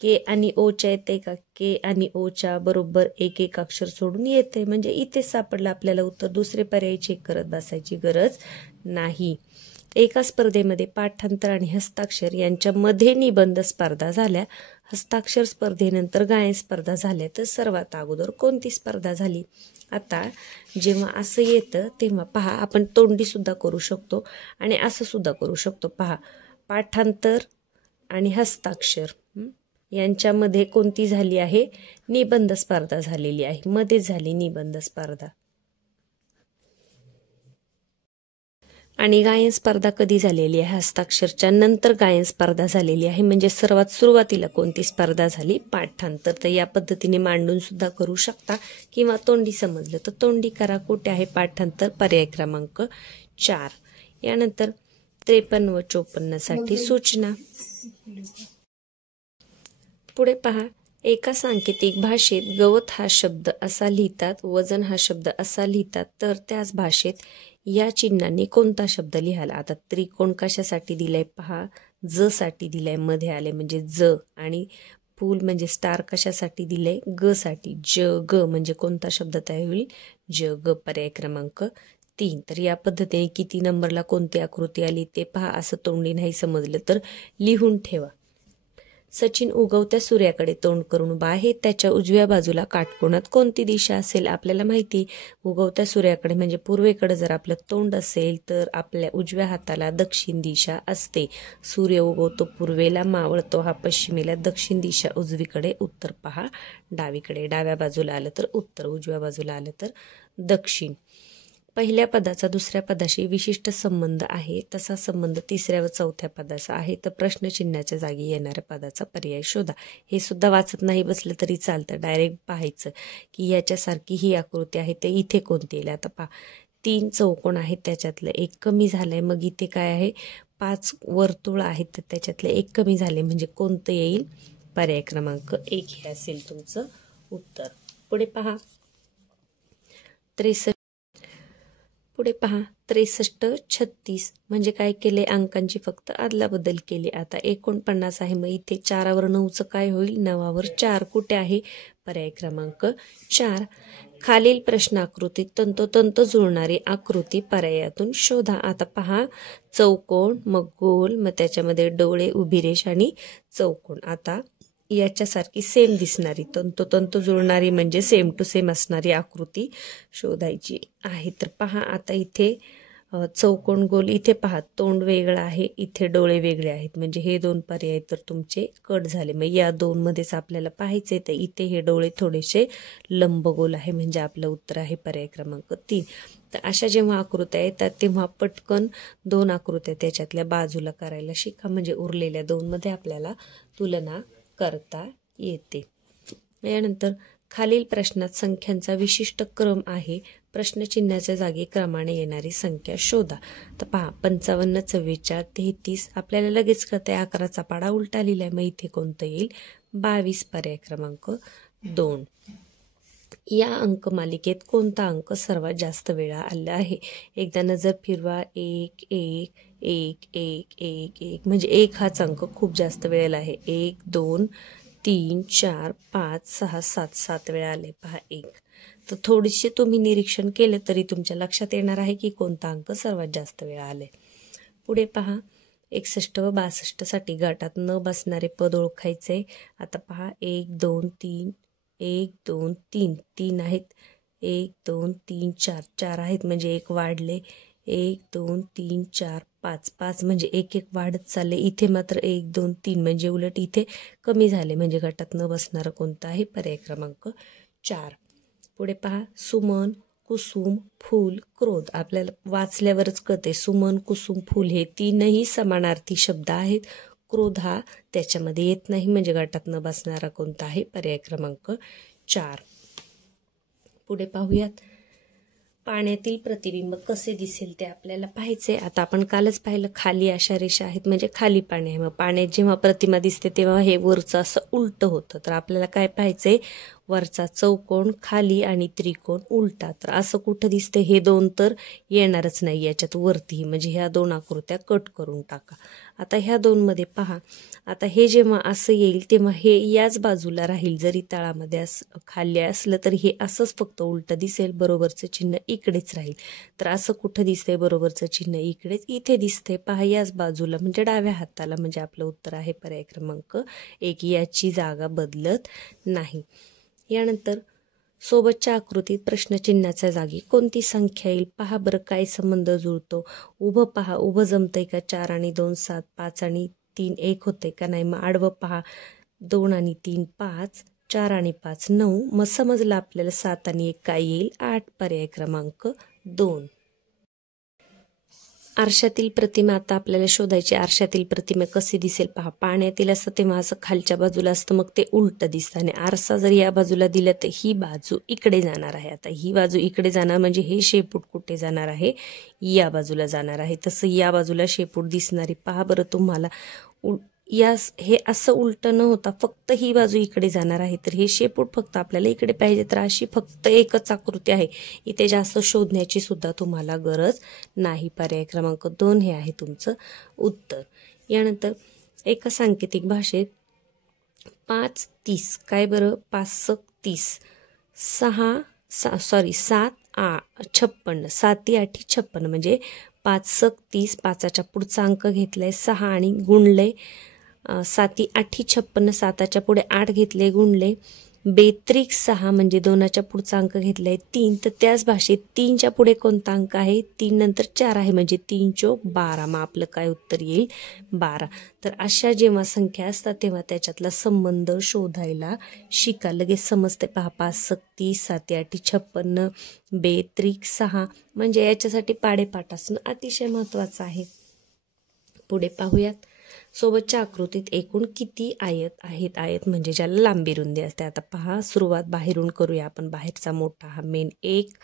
के आणि ओच्या येते का? के आणि ओच्या बरोबर एक एक अक्षर सोडून येते, म्हणजे इथे सापडलं आपल्याला उत्तर. दुसरे पर्याय चेक करत बसायची गरज नाही. एका स्पर्धेमध्ये पाठांतर आणि हस्ताक्षर यांच्यामध्ये निबंध स्पर्धा झाल्या. हस्ताक्षर स्पर्धेनंतर गायन स्पर्धा झाल्या, तर सर्वात अगोदर कोणती स्पर्धा झाली? आता जेव्हा असं येतं तेव्हा पहा, आपण तोंडी सुद्धा करू शकतो आणि असं सुद्धा करू शकतो. पहा, पाठांतर आणि हस्ताक्षर यांच्यामध्ये कोणती झाली आहे? निबंध स्पर्धा झालेली आहे, मध्ये झाली निबंध स्पर्धा. आणि गायन स्पर्धा कधी झालेली आहे? हस्ताक्षरच्या नंतर गायन स्पर्धा झालेली आहे, म्हणजे सर्वात सुरुवातीला कोणती स्पर्धा झाली? पाठांतर. तर या पद्धतीने मांडून सुद्धा करू शकता, किंवा तोंडी समजलं तर तोंडी करा. कुठे आहे पाठांतर? पर्याय क्रमांक 4. यानंतर 53 व 54 साठी सूचना. पुढे पहा. एका सांकेतिक भाषेत गवत हा शब्द असा लिहितात, वजन हा शब्द असा लिहितात, तर त्याच भाषेत या चिन्हांनी कोणता शब्द लिहायला? आता त्रिकोण कशासाठी दिलाय पहा, ज साठी दिलाय, मध्ये आले म्हणजे ज. आणि फूल म्हणजे स्टार कशासाठी दिलंय? ग साठी. ज ग म्हणजे कोणता शब्द तयार होईल? ज ग, पर्याय क्रमांक 3. तर या पद्धतीने किती नंबरला कोणती आकृती आली ते पहा. असं तोंडी नाही समजलं तर लिहून ठेवा. सचिन उगवत्या सूर्याकडे तोंड करून उभा आहे. त्याच्या उजव्या बाजूला काटकोनात कोणती दिशा असेल? आपल्याला माहिती, उगवत्या सूर्याकडे म्हणजे पूर्वेकडे जर आपलं तोंड असेल तर आपल्या उजव्या हाताला दक्षिण दिशा असते. सूर्य उगवतो पूर्वेला, मावळतो हा पश्चिमेला, दक्षिण दिशा उजवीकडे, उत्तर पहा डावीकडे. डाव्या बाजूला आलं तर उत्तर, उजव्या बाजूला आलं तर दक्षिण. पहिल्या पदाचा दुसऱ्या पदाशी विशिष्ट संबंध आहे, तसा संबंध तिसऱ्या व चौथ्या पदाचा आहे, तर प्रश्नचिन्हाच्या जागी येणाऱ्या पदाचा पर्याय शोधा. हे सुद्धा वाचत नाही बसलं तरी चालतं, डायरेक्ट पाहायचं की याच्यासारखी ही आकृती आहे, ते इथे कोणती येईल? आता पहा, 3 चौकोन आहेत, त्याच्यातलं एक कमी झालंय, मग इथे काय आहे? 5 वर्तुळ आहेत, तर त्याच्यातलं एक कमी झाले, म्हणजे कोणतं येईल? पर्याय क्रमांक 1 हे असेल तुमचं उत्तर. पुढे पहा. 63 36 म्हणजे काय केले? अंकांची फक्त अदलाबदल केली. आता 49 आहे, मग इथे 4 वर 9चं काय होईल? 9 वर 4. कुठे आहे? पर्याय क्रमांक 4. खालील प्रश्नाकृतीत तंतोतंत जुळणारी आकृती पर्यायातून शोधा. आता पहा, चौकोन, मग गोल, मग त्याच्यामध्ये डोळे, उभी रेष आणि चौकोन. आता याच्यासारखी सेम दिसणारी तंतोतंत जुळणारी म्हणजे सेम टू सेम असणारी आकृती शोधायची आहे. तर पहा, आता इथे चौकोन, गोल, इथे पहा तोंड वेगळं आहे, इथे डोळे वेगळे आहेत, म्हणजे हे दोन पर्याय तर तुमचे कट झाले. मग या दोन मध्येच आपल्याला पाहायचे, तर इथे हे डोळे थोडेसे लंबगोल आहे, म्हणजे आपलं उत्तर आहे पर्याय क्रमांक 3. तर अशा जेव्हा आकृत्या येतात तेव्हा पटकन दोन आकृत्या त्याच्यातल्या बाजूला करायला शिका, म्हणजे उरलेल्या दोन मध्ये आपल्याला तुलना करता येते. यानंतर खालील प्रश्नात संख्यांचा विशिष्ट क्रम आहे, प्रश्नचिन्हाच्या जागी क्रमाने येणारी संख्या शोधा. तर पहा, 55, 44, 33 आपल्याला लगेच कळते 11चा पाडा उलटा लिहिलाय, मग इथे कोणतं येईल? 22 पर्याय क्रमांक 2. या अंकमालिकेत कोणता अंक सर्वात जास्त वेळा आला आहे? एकदा नजर फिरवा. 1 1 1 1 1 1 म्हणजे 1 हाच अंक खूप जास्त वेळेला आहे. 1 2 3 4 5 6 7 7 वेळा आले पहा 1. तर थोडीशी तुम्ही निरीक्षण केलं तरी तुमच्या लक्षात येणार आहे की कोणता अंक सर्वात जास्त वेळा आले. पुढे पहा, 61 व 62 साठी गटात न बसणारे पद ओळखायचे. आता पहा, 1 2 3 1 2 3 3 आहेत, 1 2 3 4 4 आहेत, म्हणजे एक वाढले. 1 2 3 4 5 5 म्हणजे एक एक वाढत चालले. इथे मात्र 1 2 3 म्हणजे उलट इथे कमी झाले, म्हणजे गटात न बसणारं कोणतं आहे? पर्याय क्रमांक 4. पुढे पहा, सुमन, कुसुम, फूल, क्रोध. आपल्याला वाचल्यावरच कळते सुमन, कुसुम, फूल हे तीनही समानार्थी शब्द आहेत. क्रोध हा त्याच्यामध्ये येत नाही, म्हणजे गटात न बसणारा कोणता आहे? पर्याय क्रमांक 4. पुढे पाहूयात, पाण्यातील प्रतिबिंब कसे दिसेल ते आपल्याला पाहायचे. आता आपण कालच पाहिलं, खाली अशा रेषा आहेत म्हणजे खाली पाणी आहे. मग पाण्यात जेव्हा प्रतिमा दिसते तेव्हा हे वरचं असं उलट होतं. तर आपल्याला काय पाहायचंय? वरचा चौकोन खाली आणि त्रिकोण उलटा. तर असं कुठं दिसते? हे दोन तर येणारच नाही याच्यात वरती, म्हणजे ह्या दोन आकृत्या कट करून टाका. आता ह्या दोन मध्ये पहा, आता हे जेव्हा असं येईल तेव्हा हे याच बाजूला राहील. जरी तळामध्ये खाली असलं तरी हे असंच फक्त उलट दिसेल, बरोबरचं चिन्ह इकडेच राहील. तर असं कुठं दिसतंय? बरोबरचं चिन्ह इकडेच इथे दिसतंय पहा, याच बाजूला म्हणजे डाव्या हाताला, म्हणजे आपलं उत्तर आहे पर्याय क्रमांक 1. याची जागा बदलत नाही. यानंतर सोबतच्या आकृतीत प्रश्नचिन्हाच्या जागी कोणती संख्या येईल? पहा बरं काय संबंध जुळतो. उभं पहा, उभं जमतंय का? 4 आणि 2 7, 5 आणि 3 1 होतंय का? नाही. मग आडवं पहा, 2 आणि 3 5, 4 आणि 5 9. मग समजलं आपल्याला 7 आणि 1 काय येईल? 8 पर्याय क्रमांक 2. आरशातील प्रतिमा आता आपल्याला शोधायची. आरशातील प्रतिमा कशी दिसेल पहा, पाण्यातील असतं तेव्हा असं खालच्या बाजूला असतं, मग ते उलट दिसतं. आणि आरसा जर या बाजूला दिला तर ही बाजू इकडे जाणार आहे. आता ही बाजू इकडे जाणार म्हणजे हे शेपूट कुठे जाणार आहे? या बाजूला जाणार आहे. तसं या बाजूला शेपूट दिसणारी पहा बरं तुम्हाला, हे असं उलट न होता फक्त ही बाजू इकडे जाणार आहे. तर हे शेपूट फक्त आपल्याला इकडे पाहिजे. तर अशी फक्त एकच आकृती आहे, इथे जास्त शोधण्याची सुद्धा तुम्हाला गरज नाही. पर्याय क्रमांक 2 हे आहे तुमचं उत्तर. यानंतर एका सांकेतिक भाषेत 5 30 काय बरं? 5 30 7 56 7 8 56 म्हणजे 5 30 5च्या पुढचा अंक घेतलाय 6 आणि गुणले 7 8 56 7च्या पुढे 8 घेतले गुणले बेत्रिक 6 म्हणजे 2च्या पुढचा अंक घेतलाय 3. तर त्याच भाषेत 3च्या पुढे कोणता अंक आहे? 3 नंतर 4 आहे म्हणजे 3 चोक 12. मग आपलं काय उत्तर येईल? 12. तर अशा जेव्हा संख्या असतात तेव्हा त्याच्यातला संबंध शोधायला शिका, लगेच समजते पहा. 5 30 7 8 56 बेत्रिक 6 म्हणजे याच्यासाठी पाडेपाठ असणं अतिशय महत्वाचं आहे. पुढे पाहूयात, सोबतच्या आकृतीत एकूण किती आयत आहेत? आयत म्हणजे ज्याला लांबी रुंदी असते. आता पहा, सुरुवात बाहेरून करूया आपण. बाहेरचा मोठा हा मेन 1,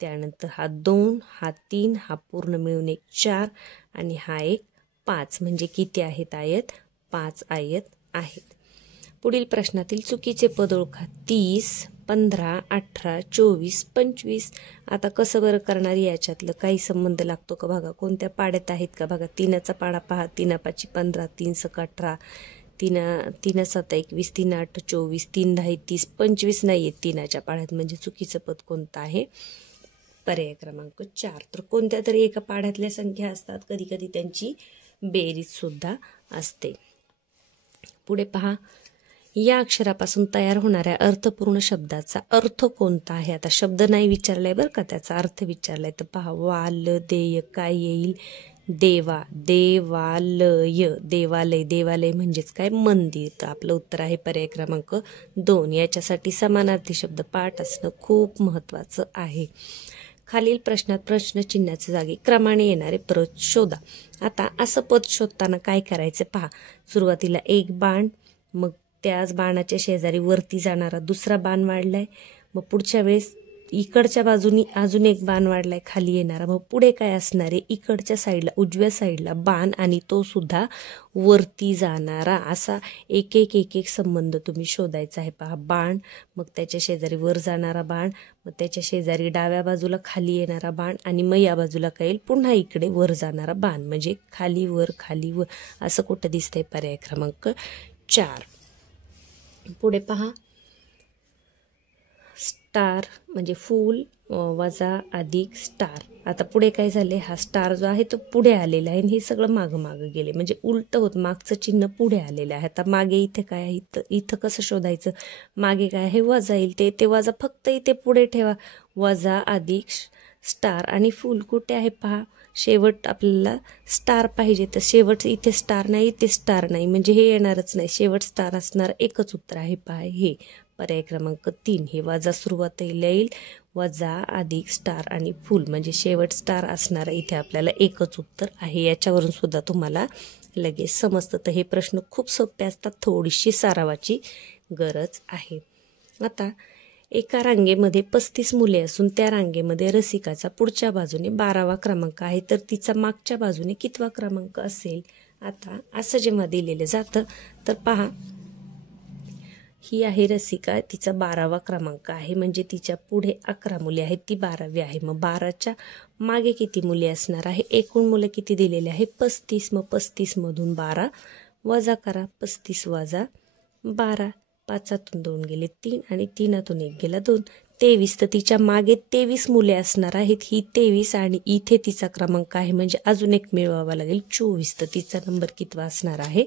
त्यानंतर हा 2, हा 3, हा पूर्ण मिळून एक 4 आणि हा एक 5. म्हणजे किती आहेत आयत? 5 आयत आहेत. पुढील प्रश्नातील चुकीचे पद ओळखा. 30 15 18 24 25. आता कसं बरं करणार? याच्यातलं काही संबंध लागतो का बघा, कोणत्या पाड्यात आहेत का बघा. 3चा पाडा पहा, 3 5 15 3 6 18 तीन 7 21, 3 8 24, 3 10 30, 25 नाही आहेत तीनाच्या पाढ्यात, म्हणजे चुकीचं पद कोणतं आहे? पर्याय क्रमांक 4. तर कोणत्या तरी एका पाढ्यातल्या संख्या असतात, कधी कधी त्यांची बेरीज सुद्धा असते. पुढे पहा, या अक्षरापासून तयार होणाऱ्या अर्थपूर्ण शब्दाचा अर्थ कोणता आहे? आता शब्द नाही विचारलाय बरं का, त्याचा अर्थ विचारलाय. तर पहा, वाल देय काय येईल? देवा, देवालय, देवालय, देवालय म्हणजेच काय? मंदिर. तर आपलं उत्तर आहे पर्याय क्रमांक 2. याच्यासाठी समानार्थी शब्द पाठ असणं खूप महत्त्वाचं आहे. खालील प्रश्नात प्रश्नचिन्हाच्या जागी क्रमाने येणारे पद शोधा. आता असं पद शोधताना काय करायचं पहा, सुरुवातीला एक बाण, मग त्याच बाणाच्या शेजारी वरती जाणारा दुसरा बाण वाढलाय, मग पुढच्या वेळेस इकडच्या बाजूनी अजून एक बाण वाढलाय खाली येणारा, मग पुढे काय असणार आहे? इकडच्या साईडला उजव्या साईडला बाण आणि तो सुद्धा वरती जाणारा, असा एक एक एक एक संबंध तुम्ही शोधायचा आहे. पहा, बाण, मग त्याच्या शेजारी वर जाणारा बाण, मग त्याच्या शेजारी डाव्या बाजूला खाली येणारा बाण, आणि मग या बाजूला काय येईल? पुन्हा इकडे वर जाणारा बाण, म्हणजे खाली वर असं कुठं दिसतंय? पर्याय क्रमांक 4. पुढे पहा, स्टार म्हणजे फूल वजा अधिक स्टार. आता पुढे काय झाले? हा स्टार जो आहे तो पुढे आलेला आहे, हे सगळं मागं गेले, म्हणजे उलट होत, मागचं चिन्ह पुढे आलेलं आहे. आता मागे इथे काय आहे? इथं कसं शोधायचं? मागे काय आहे? वजा येईल, ते वजा फक्त इथे पुढे ठेवा. वजा अधिक स्टार, आणि फूल कुठे आहे? पहा, शेवट आपल्याला स्टार पाहिजे, तर शेवट इथे स्टार नाही, इथे स्टार नाही, म्हणजे हे येणारच नाही. शेवट स्टार असणार, एकच उत्तर आहे. पहा, हे पर्याय क्रमांक 3. हे वजा सुरुवात येईल, वजा अधिक स्टार आणि फूल, म्हणजे शेवट स्टार असणार. इथे आपल्याला एकच उत्तर आहे. याच्यावरून सुद्धा तुम्हाला लगेच समजतं. तर हे प्रश्न खूप सोपे असतात, थोडीशी सरावाची गरज आहे. आता एका रांगेमध्ये 35 मुले असून त्या रांगेमध्ये रसिकाचा पुढच्या बाजूने 12वा क्रमांक आहे, तर तिचा मागच्या बाजूने कितवा क्रमांक असेल? आता असं जेव्हा दिलेलं जातं, तर पहा, ही आहे रसिका, तिचा 12वा क्रमांक आहे, म्हणजे तिच्या पुढे 11 मुले आहेत, ती 12वी आहे. मग 12च्या मागे किती मुले असणार आहे? एकूण मुलं किती दिलेले आहे? 35. मग 35 मधून 12 वजा करा, 35 वजा 12, 5तून 2 गेले 3, आणि 3तून 1 गेला 2, 23. तर तिच्या मागे 23 मुले असणार आहेत. ही 23, आणि इथे तिचा क्रमांक आहे, म्हणजे अजून एक मिळवावा लागेल, 24. तर तिचा नंबर कितवा असणार आहे?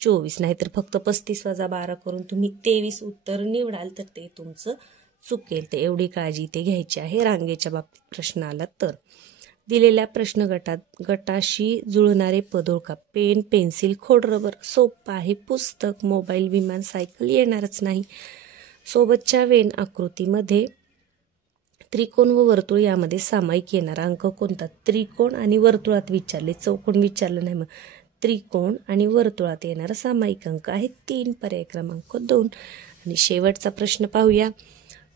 24. नाहीतर फक्त 35 वजा 12 करून तुम्ही 23 उत्तर निवडाल, तर ते तुमचं चुकेल. तर एवढी काळजी इथे घ्यायची आहे रांगेच्या बाबतीत प्रश्न आला तर. दिलेल्या प्रश्न गटाशी जुळणारे पद ओळखा. पेन, पेन्सिल, खोडरबर. सोपं आहे. पुस्तक, मोबाईल, विमान, सायकल येणारच नाही. सोबतच्या वेन आकृतीमध्ये त्रिकोण व वर्तुळ यामध्ये सामायिक येणारा अंक कोणता? त्रिकोण आणि वर्तुळात विचारले, चौकोन विचारलं नाही. मग त्रिकोण आणि वर्तुळात येणारा सामायिक अंक आहे 3, पर्याय क्रमांक 2. आणि शेवटचा प्रश्न पाहूया.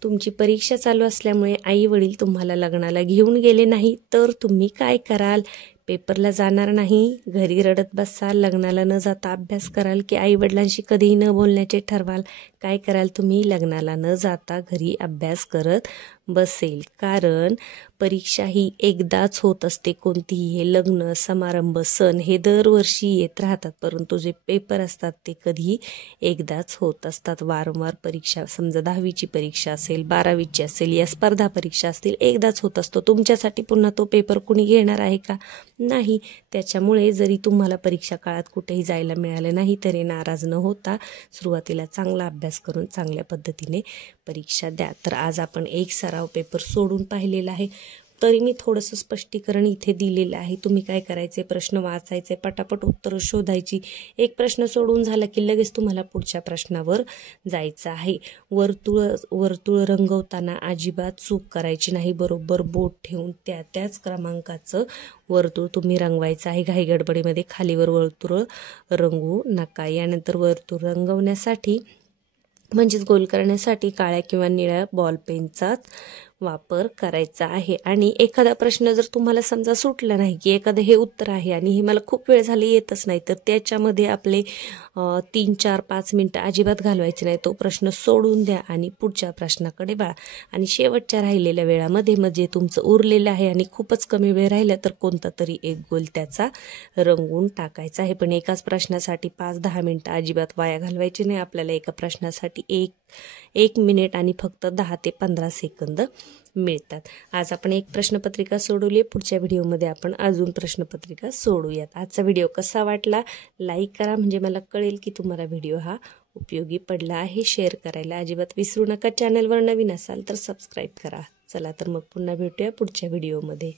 तुमची परीक्षा चालू असल्यामुळे आई वडील तुम्हाला लग्नाला घेऊन गेले नाही, तर तुम्ही काय कराल? पेपरला जाणार नाही, घरी रडत बसाल, लग्नाला न जाता अभ्यास कराल, की आई वडिलांशी कधीही न बोलण्याचे ठरवाल? काय कराल तुम्ही? लग्नाला न जाता घरी अभ्यास करत बसेल. कारण परीक्षा ही एकदाच होत असते. कोणतीही, हे लग्न समारंभ सण हे दरवर्षी येत राहतात, परंतु जे पेपर असतात ते कधीही एकदाच होत असतात. वारंवार परीक्षा, समजा 10वीची परीक्षा असेल, 12वीची असेल, या स्पर्धा परीक्षा असतील, एकदाच होत असतो. तुमच्यासाठी पुन्हा तो पेपर कुणी घेणार आहे का? नाही. त्याच्यामुळे जरी तुम्हाला परीक्षा काळात कुठेही जायला मिळालं नाही तरी नाराज न होता सुरुवातीला चांगला अभ्यास करून चांगल्या पद्धतीने परीक्षा द्या. तर आज आपण एक सराव पेपर सोडून पाहिलेला आहे, तरी मी थोडंसं स्पष्टीकरण इथे दिलेलं आहे. तुम्ही काय करायचे? प्रश्न वाचायचे, पटापट उत्तरं शोधायची. एक प्रश्न सोडून झाला की लगेच तुम्हाला पुढच्या प्रश्नावर जायचं आहे. वर्तुळ रंगवताना अजिबात चूक करायची नाही. बरोबर बोट ठेवून त्याच क्रमांकाचं वर्तुळ तुम्ही रंगवायचं आहे. घाईगडबडीमध्ये खालीवर वर्तुळ रंगवू नका. यानंतर वर्तुळ रंगवण्यासाठी म्हणजेच गोल करण्यासाठी काळ्या किंवा निळ्या बॉल पेनचाच वापर करायचा आहे. आणि एखादा प्रश्न जर तुम्हाला समजा सुटला नाही, की एखादं हे उत्तर आहे आणि हे मला खूप वेळ झाली येतच नाही, तर त्याच्यामध्ये आपले 3, 4, 5 मिनटं अजिबात घालवायचे नाही. तो प्रश्न सोडून द्या आणि पुढच्या प्रश्नाकडे वळा. आणि शेवटच्या राहिलेल्या वेळामध्ये म्हणजे तुमचं उरलेलं आहे आणि खूपच कमी वेळ राहिला तर कोणता तरी एक गोल त्याचा रंगवून टाकायचा आहे. पण एकाच प्रश्नासाठी 5-10 मिनटं अजिबात वाया घालवायचे नाही. आपल्याला एका प्रश्नासाठी एक मिनिट आणि फक्त 10 ते 15 सेकंद मिळतात. आज आपण एक प्रश्नपत्रिका सोडवली आहे. पुढच्या व्हिडिओमध्ये आपण अजून प्रश्नपत्रिका सोडूयात. आजचा व्हिडिओ कसा वाटला लाईक करा, म्हणजे मला कळेल की तुम्हाला व्हिडिओ हा उपयोगी पडला आहे. शेअर करायला अजिबात विसरू नका. चॅनलवर नवीन असाल तर सबस्क्राईब करा. चला तर मग पुन्हा भेटूया पुढच्या व्हिडिओमध्ये.